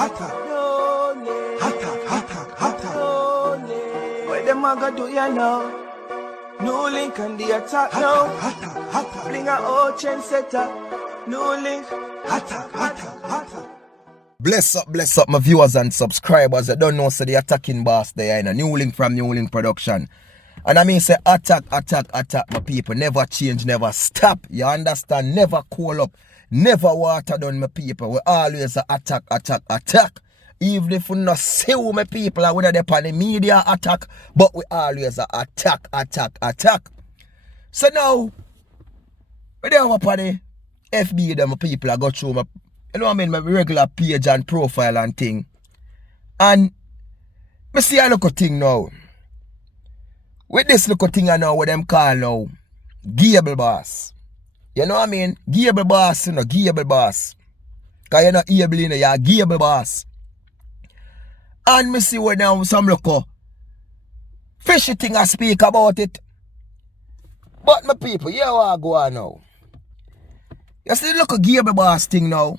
Hattack. What them a go do ya now? NEWLINK and the attack now. Bring a old chain setter. NEWLINK. Hattack. Bless up my viewers and subscribers. I don't know, so the attacking boss there in a NEWLINK from NEWLINK production. And I mean say attack my people. Never change, never stop. You understand? Never call up, never water down my people. We always attack. Even if we not see my people are whether they on the media attack, but we always attack. So now, we don't have the FB them people I go through my, you know what I mean, my regular page and profile and thing. And me see a look of thing now. With this look of thing I know what them call now Ybleboss. You know what I mean? Ybleboss, you know, Ybleboss. Cause you're not able, you know, you're Ybleboss. And me see what now some look of fishy thing I speak about it. But my people, here I go on now. You see the look of Ybleboss thing now.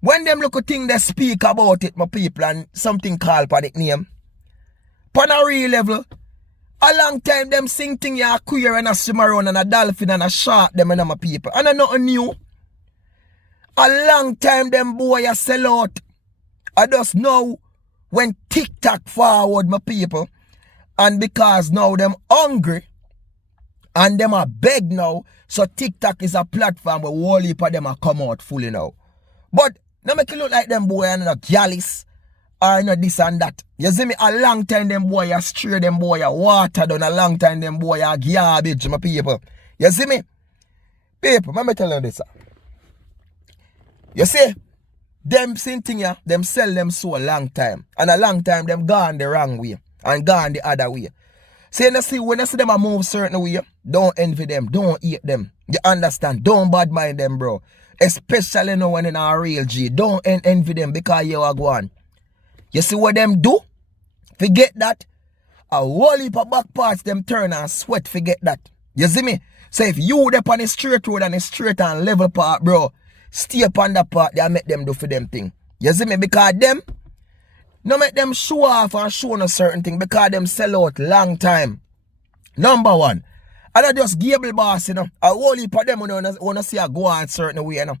When them look of thing they speak about it, my people, and something called for the name. On a real level, a long time them sing thing you a queer and a swim around and a dolphin and a shark them and my people. And I nothing new. A long time them boy a sell out. I just know when TikTok forward my people. And because now them hungry and them are beg now. So TikTok is a platform where whole heap of them are come out fully now. But now make it look like them boy and not gallus or not this and that. You see me, a long time them boy are stray, them boy are water down, a long time them boy are garbage, my people. You see me? People, let me tell you this. You see, them same thing here, them sell them so a long time. And a long time them gone the wrong way and gone the other way. So you see, when you see them a move certain way, don't envy them, don't hate them. You understand? Don't bad mind them, bro. Especially now when in a real G. Don't envy them because you are going. You see what them do? Forget that. A whole heap of back parts them turn and sweat, forget that. You see me? So if you up on the straight road and the straight and level part, bro, stay up on that part, they make them do for them thing. You see me? Because them, no make them show off and show on a certain thing because them sell out long time. Number one. And I just Ybleboss, you know. A whole heap of them wanna see I go on certain way, you know.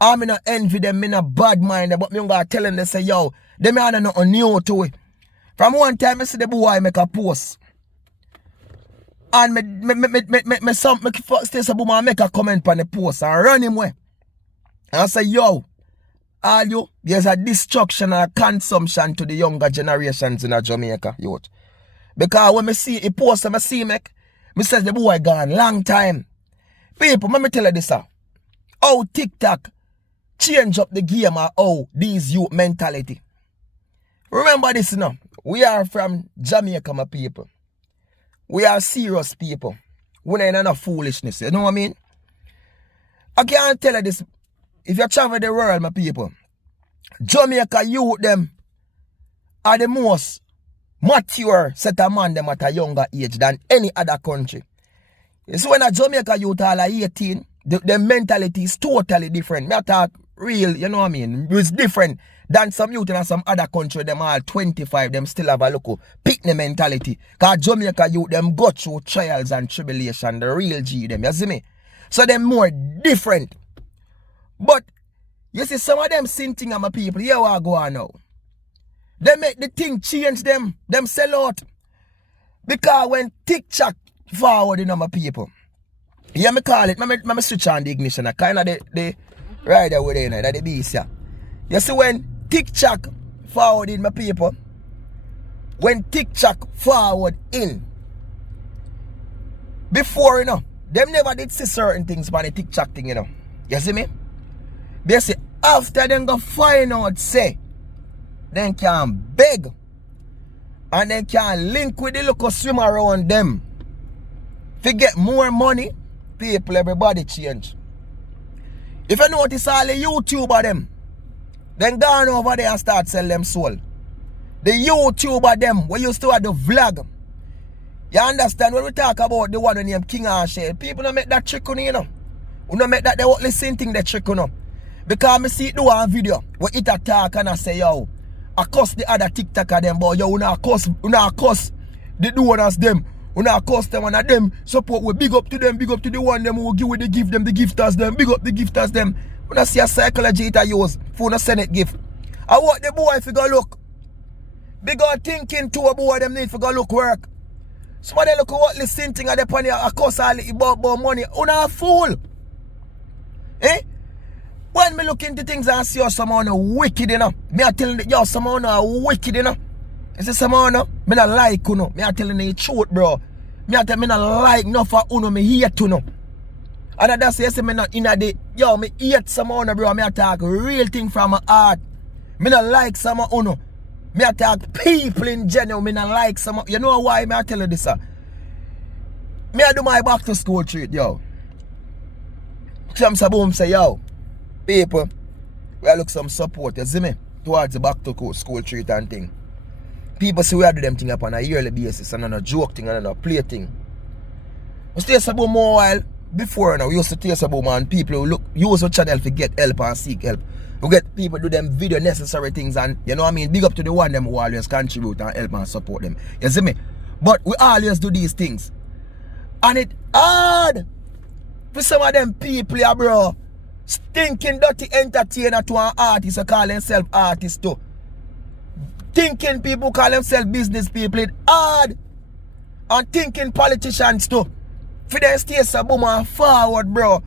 I'm not envy them, me not bad mind, but me gonna tell them, they say, yo, them are nothing new to it. From one time, I see the boy make a post. And me make a comment on the post and run him away. And I say, yo, all you, there's a destruction and a consumption to the younger generations in Jamaica, youth. Because when I see a post, I see me says the boy gone long time. People, let me tell you this, sir. How TikTok change up the game of how these youth mentality. Remember this now. We are from Jamaica, my people. We are serious people. We ain't enough foolishness. You know what I mean? I can't tell you this. If you travel the world, my people, Jamaica youth them are the most mature set of man them at a younger age than any other country. So when a Jamaica youth all are 18, the mentality is totally different. Me talk real, you know what I mean? It's different than some youth in some other country. Them all 25, them still have a look picnic mentality. Because Jamaica youth, them go through trials and tribulation, the real G them, you see me? So them more different. But, you see some of them sin thing on my people, here I go on now. They make the thing change them sell out. Because when TikTok forward, you know, my people. Yeah, me call it, me switch on the ignition. I kind of the rider with it, that the beast, yeah. You see when TikTok forward in, my people. When TikTok forward in. Before, you know, them never did see certain things by the TikTok thing, you know. You see me? They say, after them go find out, say, then can beg and then can link with the local swim around them. If you get more money, people, everybody change. If you notice all the YouTuber them, then go on over there and start sell them soul. The YouTuber them, we used to have the vlog. You understand when we talk about the one named King and Shade, people don't make that trick on you know. We don't make that they won't listen thing that trick on you know. Because I see it do one video where it attack and I say, yo, I cuss the other TikToker them, but yo, we not cuss the donors them. We not cuss them and them support. We big up to them, big up to the one them who give we the gift them, the gifters them, big up the gifters them. We not see a psychology it a use for no send it gift. I want the boy if you go look. Big up thinking to a boy them need to go look work. Somebody look at what listen thing at the pony a cuss all about money. You not a fool. Eh? When me look into things and see how someone wicked, you know, me are telling you, yo, someone wicked, you know. You see someone, me not like, you know. Me are telling you the truth, bro. Me are telling me not like enough for you know, me hate, you know. And that's why you see me not in a day, yo, me hate someone, bro. Me attack real thing from my heart. Me not like someone, you know. Me attack people in general. Me not like someone. You know why me I tell you this, sir? Me I do my back to school treat, yo. Some boom say, yo, people, we look some support, you see me, towards the back to school treat and thing. People see we do them thing up on a yearly basis and on a joke thing and on a play thing. We stay about more while before now. We used to taste about man, people who look use our channel to get help and seek help. We get people do them video necessary things and you know what I mean, big up to the one them who always contribute and help and support them. You see me? But we always do these things. And it hard for some of them people, yeah, bro. Stinking dirty entertainer to an artist who call themselves artists too. Thinking people call themselves business people, it hard. And thinking politicians too. For them stay so boom and forward, bro.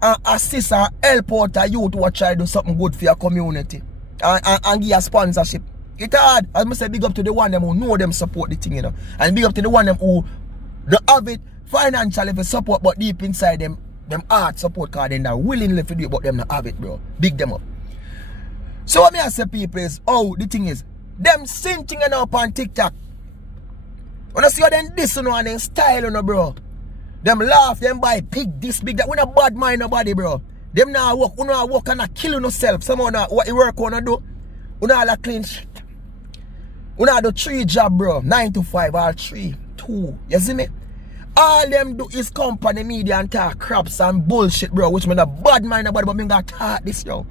And assist and help out a youth who try to do something good for your community. And give a sponsorship. It's hard. As I say, big up to the one them who know them support the thing, you know. And big up to the one them who they have it financially for support, but deep inside them art support card and they're willingly to do it, but them not have it, bro. Big them up. So what me I say people is, oh, the thing is, them singing up on TikTok. When I see how them this and them style, you know, bro. Them laugh, them buy big this, big that. We not bad mind nobody, bro. Them now work, you know, work and not kill yourself. Someone what you work on do, you know, all clean shit. You know, do 3 job, bro. 9 to 5 or 3, 2. You see me? All them do is company media and talk craps and bullshit, bro. Which me not bad mind nobody, but me got talk this, yo.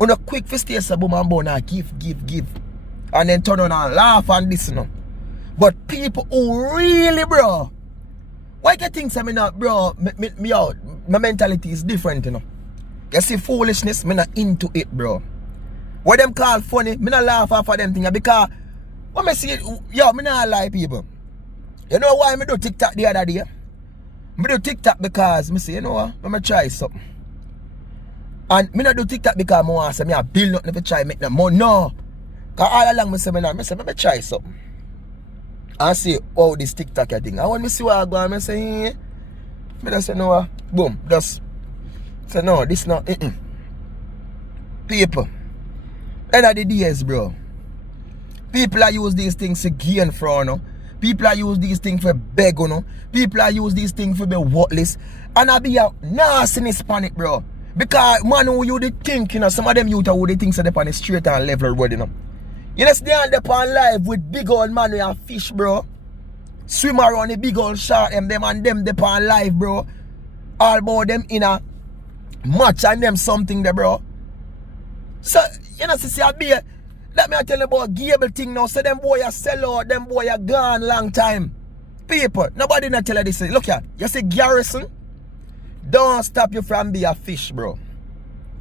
On a quick fist here, so boom and boom, now give. And then turn on and laugh and this, you know. But people who really, bro. Why do you think so me not, bro? My mentality is different, you know. You see foolishness, me not into it, bro. What them call funny, me not laugh off of them things because when me see it, yo, me not lie people. You know why me do TikTok the other day? Me do TikTok because me say, you know what, let me try something. And me not do TikTok because I want to say me build nothing to try make no money. No. Because all along me say, me try something. And see how this TikTok thing. And when me see what I go and I say, me just say, no, boom, just say, no, this not, People, end of the days, bro. People are use these things to gain from, no? People are use these things for beg, you know. People are use these things for be worthless. And I be a nastiness panic, bro. Because man who you think, you know, some of them youth who they think so they on the straight and level road, you know. You know, stay on the pan live with big old man with a fish, bro. Swim around the big old shark, them and them the pan live, bro. All about them in a match and them something there, bro. So, you know, see, I be let me tell you about Gable thing now. So them boy a sell out, them boy a gone long time. People, nobody not tell you this. Look here, you see Garrison, don't stop you from be a fish, bro.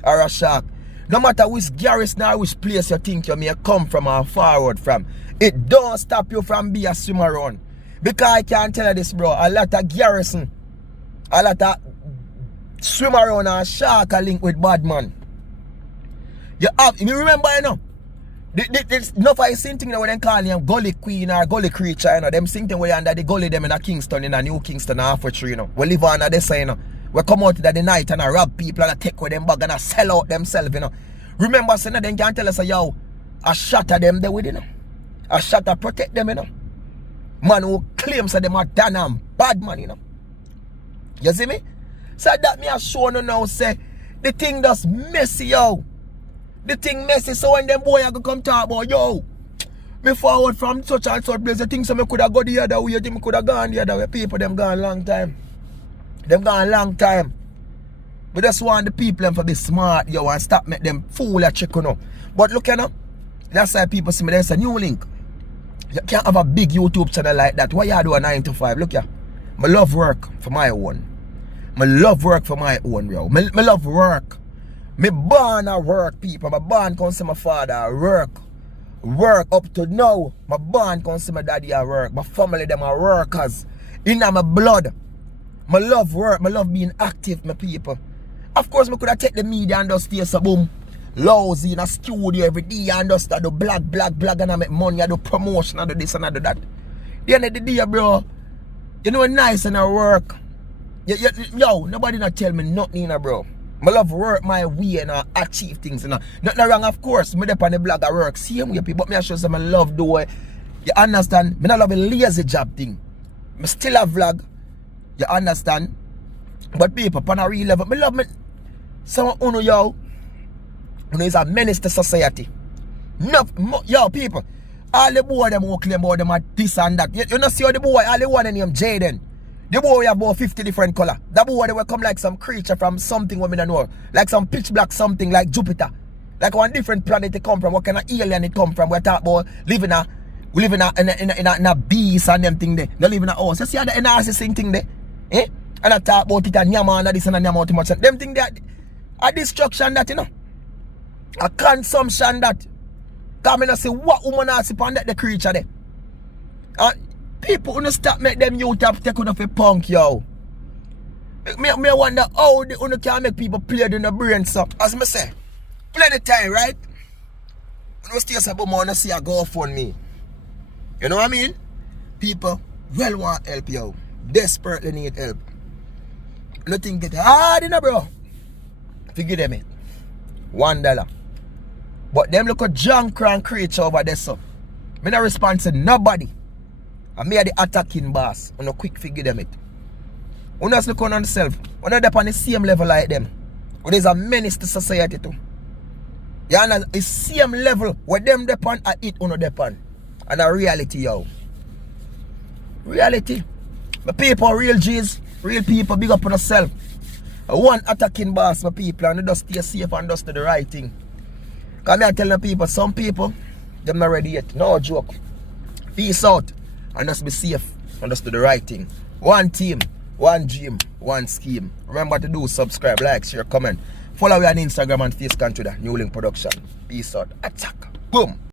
Or a shark. No matter which Garrison or which place you think you may come from or forward from, it don't stop you from be a swimmer around. Because I can tell you this, bro. A lot of Garrison, a lot of swimmer around and shark are linked with bad man. You remember, you know? There's enough of the same thing that when they call them gully queen or gully creature, you know, them same thing way under the gully them in a Kingston, in a New Kingston, half a tree, you know. We live on this side, you know. We come out in the night and rob people and take with them bag and sell out themselves, you know. Remember, so now they can tell us, yo, I shatter them there with, you know. I shatter protect them, you know. Man who claims that them are done and bad man, you know. You see me? So that me a show you now say, the thing that's messy, yo. The thing messy, so when them boy are going to come talk about, yo, me forward from such and such place, the thing so me could have gone the other way, you think me could have gone the other way. People, them gone long time. Them gone long time. We just want the people to be smart, yo, and stop make them fool a check, you know. But look, you know, that's why people see me, there's a NEWLINK. You can't have a big YouTube channel like that. Why you do a 9 to 5? Look here. I love work for my own. I love work for my own, yo. I love work. Me born at work, people. My born come see my father at work. Work up to now. My born come see my daddy at work. My family, them are workers. In my blood. I love work. I love being active, my people. Of course, I could have take the media and just stay so boom. Lousy in a studio every day and just do blog and I make money, I do promotion, I do this and I do that. The end of the day, bro, you know nice and I work. Yo, nobody not tell me nothing, bro. I love work my way and I achieve things. Nothing wrong, of course. Me up on the blog I work same way, but me I show some I love do it. You understand? Me not love a lazy job thing. Me still a vlog. You understand? But people, on a real level, me love me. Someone who know yo. Is a menace to society. No, yo, people, all the boy them who claim about them are this and that. You know see how the boy, all the one named Jaden. The boy have about 50 different color. That boy they will come like some creature from something we don't know. Like some pitch black something like Jupiter. Like one different planet they come from. What kind of alien it come from? We talk about living in a beast and them thing there. They live in a house. You see how the NRC thing there? Eh? And I talk about it and Nyama and this and Nyama too much. Them thing there a destruction that you know. A consumption that come in and say what woman has upon that the creature there. People wanna stop make them youth up take on a punk, yo. Me wonder how they can make people play in the brain so. As me say, play the time, right? You know stay about more wanna see a go fund me. You know what I mean? People well want help, yo. Desperately need help. Nothing get hard enough, bro. Figure them it. $1. But them look a junk and creature over there, so. Me not respond to nobody. And me are the attacking boss. On a quick figure them it. You just look on yourself. You not up on the same level like them. But there's a menace to society too. You understand? It's same level where them depend and it on depend. And a reality, yo. Reality. My people, real G's, real people, big up on yourself. One attacking boss, my people, and they just stay safe and just do the right thing. Because me I tell the people, some people, them not ready yet. No joke. Peace out. And just be safe and just do the right thing. One team, one dream, one scheme. Remember to do subscribe, like, share, comment. Follow me on Instagram and Facebook and Twitter. NEWLINK Production. Peace out. Attack. Boom.